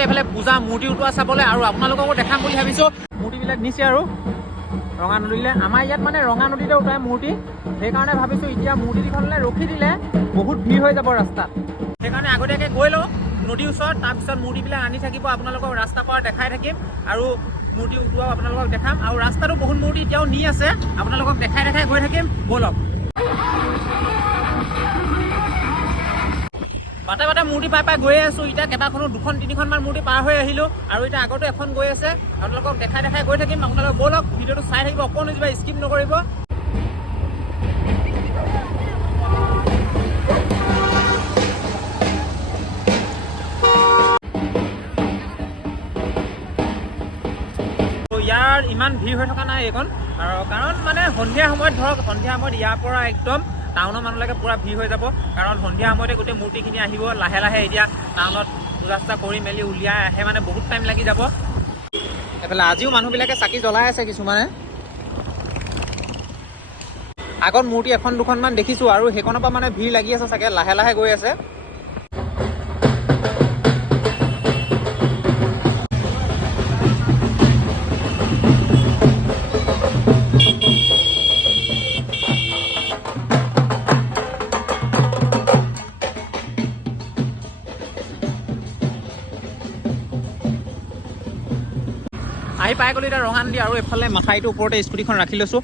এতিয়া এইফালে পূজা মূৰ্তি উঠোৱা চাবলৈ আৰু আপোনালোককো দেখাম বুলি ভাবিছোঁ। মূৰ্তিবিলাক নিছে আৰু ৰঙা নদীলৈ। আমাৰ ইয়াত মানে ৰঙা নদীতে উঠাই মূৰ্তি, সেইকাৰণে ভাবিছোঁ এতিয়া মূৰ্তি কেইখনলৈ ৰখি দিলে বহুত ভিৰ হৈ যাব ৰাস্তাত। সেইকাৰণে আগতীয়াকৈ গৈ লওঁ নদীৰ ওচৰত, তাৰপিছত মূৰ্তিবিলাক আনি থাকিব, আপোনালোকক ৰাস্তা পাৰ দেখাই থাকিম আৰু মূৰ্তি উঠোৱাও আপোনালোকক দেখাম। আৰু ৰাস্তাতো বহুত মূৰ্তি এতিয়াও নি আছে, আপোনালোকক দেখাই গৈ থাকিম। ব'লক। বাটে বাটে মূৰ্তি পাই গৈয়ে আছোঁ। এতিয়া কেইবাখনো 2-3খনমান মূৰ্তি পাৰ হৈ আহিলোঁ আৰু এতিয়া আগতো এখন গৈ আছে, আপোনালোকক দেখাই গৈ থাকিম। আপোনালোক ব'লক, ভিডিঅ'টো চাই থাকিব, অকণো যিবা স্কিপ নকৰিব। ইয়াৰ ইমান ভিৰ হৈ থকা নাই এইখন, আৰু কাৰণ মানে সন্ধিয়া সময়ত ধৰক, সন্ধিয়া সময়ত ইয়াৰ পৰা একদম টাউনৰ মানুহলৈকে পূৰা ভিৰ হৈ যাব, কাৰণ সন্ধিয়া সময়তে গোটেই মূৰ্তিখিনি আহিব লাহে লাহে। এতিয়া টাউনত পূজা চূজা কৰি মেলি উলিয়াই আহে মানে বহুত টাইম লাগি যাব। এইফালে আজিও মানুহবিলাকে চাকি জ্বলাই আছে কিছুমানে। আগত মূৰ্তি 1-2খনমান দেখিছোঁ আৰু সেইখনৰ পৰা মানে ভিৰ লাগি আছে চাগে, লাহে লাহে গৈ আছে। আহি পাই গ'লোঁ এতিয়া ৰঙানদী, আৰু এইফালে মাথাইটোৰ ওপৰতে স্কুটিখন ৰাখি লৈছোঁ।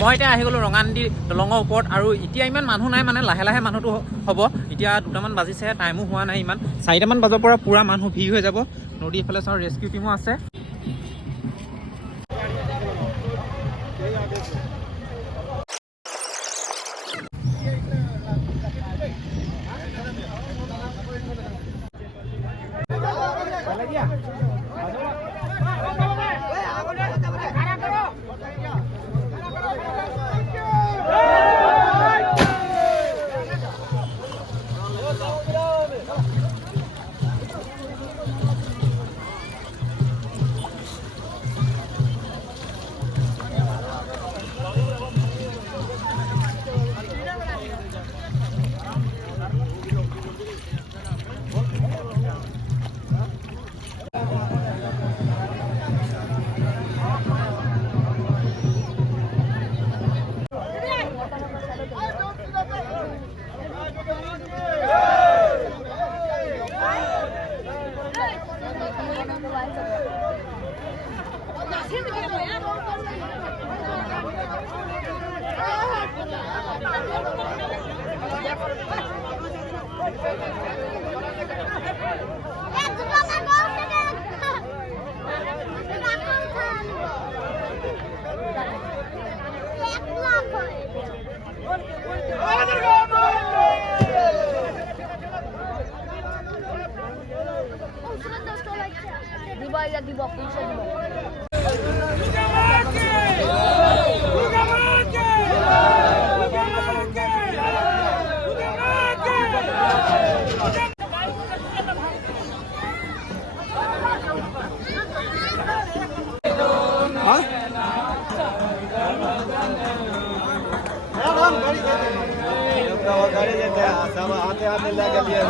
মই এতিয়া আহি গ'লোঁ ৰঙানদী দলঙৰ ওপৰত, আৰু এতিয়া ইমান মানুহ নাই, মানে লাহে লাহে মানুহটো হ'ব। এতিয়া 2টামান বাজিছেহে, টাইমো হোৱা নাই ইমান। 4টামান বজাৰ পৰা পূৰা মানুহ ভিৰ হৈ যাব। নদী এইফালে চাওঁ ৰেস্কিউ টিমো আছে। দিব পুলিশে দিব। गाड़ी देते हैं सब आते आते लगे लिए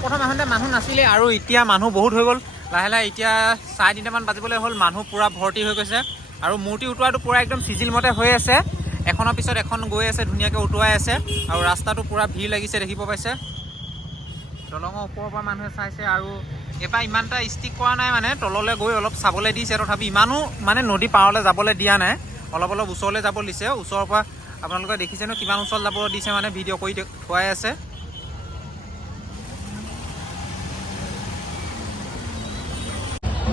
প্ৰথম আহোঁতে মানুহ নাছিলে আৰু এতিয়া মানুহ বহুত হৈ গ'ল লাহে লাহে এতিয়া 3:30মান বাজিবলৈ হ'ল মানুহ পূৰা ভৰ্তি হৈ গৈছে আৰু মূৰ্তি উঠোৱাটো পূৰা একদম চিজিল মতে হৈ আছে এখনৰ পিছত এখন গৈ আছে ধুনীয়াকৈ উঠুৱাই আছে আৰু ৰাস্তাটো পূৰা ভিৰ লাগিছে দেখিব পাইছে দলঙৰ ওপৰৰ পৰা মানুহে চাইছে আৰু এবাৰ ইমান এটা ষ্টিক কৰা নাই মানে তললৈ গৈ অলপ চাবলৈ দিছে তথাপি ইমানো মানে নদী পাৰলৈ যাবলৈ দিয়া নাই অলপ অলপ ওচৰলৈ যাব দিছে ওচৰৰ পৰা আপোনালোকে দেখিছে ন কিমান ওচৰত যাব দিছে মানে ভিডিঅ' কৰি দেখুৱাই আছে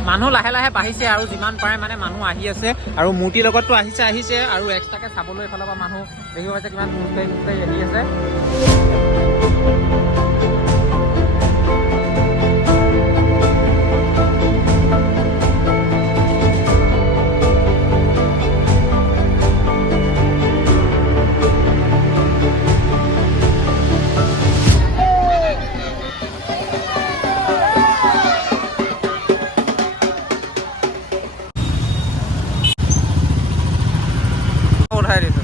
মানুহ লাহে লাহে বাঢ়িছে আৰু যিমান পাৰে মানে মানুহ আহি আছে আৰু মূৰ্তিৰ লগততো আহিছে আৰু এক্সট্ৰাকৈ চাবলৈ এইফালৰ পৰা মানুহ দেখিব পাইছে কিমান খোজকাঢ়ি আহি আছে উঠাই দিছোঁ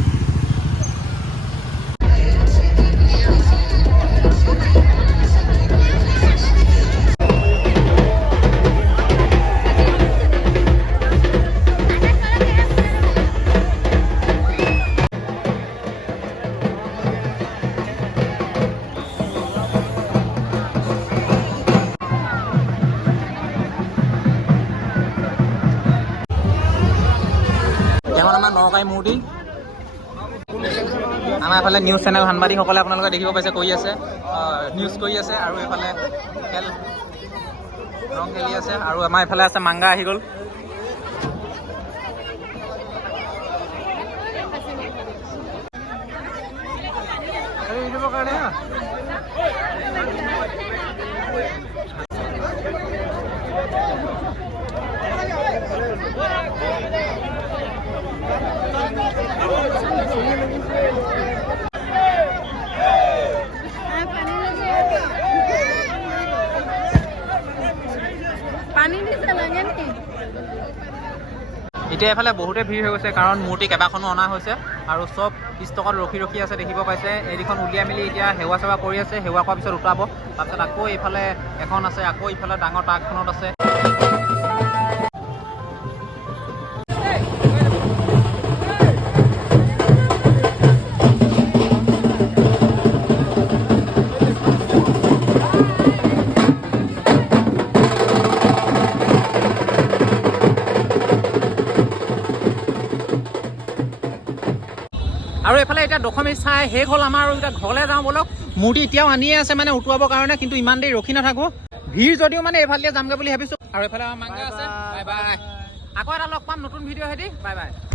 এখন আমাৰ নৰকাৰী মূৰ্তি আমাৰ এইফালে নিউজ চেনেল সাংবাদিকসকলে আপোনালোকে দেখিব পাইছে কৰি আছে নিউজ কৰি আছে আৰু এইফালে খেল ৰং খেলি আছে আৰু আমাৰ এইফালে আছে মাংগা আহি গ'ল কাৰণে এতিয়া এফালে বহুতে ভিৰ হৈ গৈছে কাৰণ মূৰ্তি কেইবাখনো অনা হৈছে আৰু চব ষ্টকত ৰখি আছে দেখিব পাইছে এইখন উলিয়াই মেলি এতিয়া সেৱা চেৱা কৰি আছে সেৱা কৰাৰ পিছত উঠাব তাৰপিছত আকৌ এইফালে এখন আছে আকৌ ইফালে ডাঙৰ ট্ৰাকখনত আছে আৰু এইফালে এতিয়া দশমী চাই শেষ হ'ল আমাৰ আৰু এতিয়া ঘৰলৈ যাওঁ বলক মূৰ্তি এতিয়াও আনিয়ে আছে মানে উঠুৱাবৰ কাৰণে কিন্তু ইমান দেৰি ৰখি নাথাকোঁ ভিৰ যদিও মানে এইফালে যামগৈ বুলি ভাবিছোঁ আৰু এইফালে আমাৰ মাংগা আছে বাই বাই আকৌ এটা লগ পাম নতুন ভিডিঅ' হেতি বাই বাই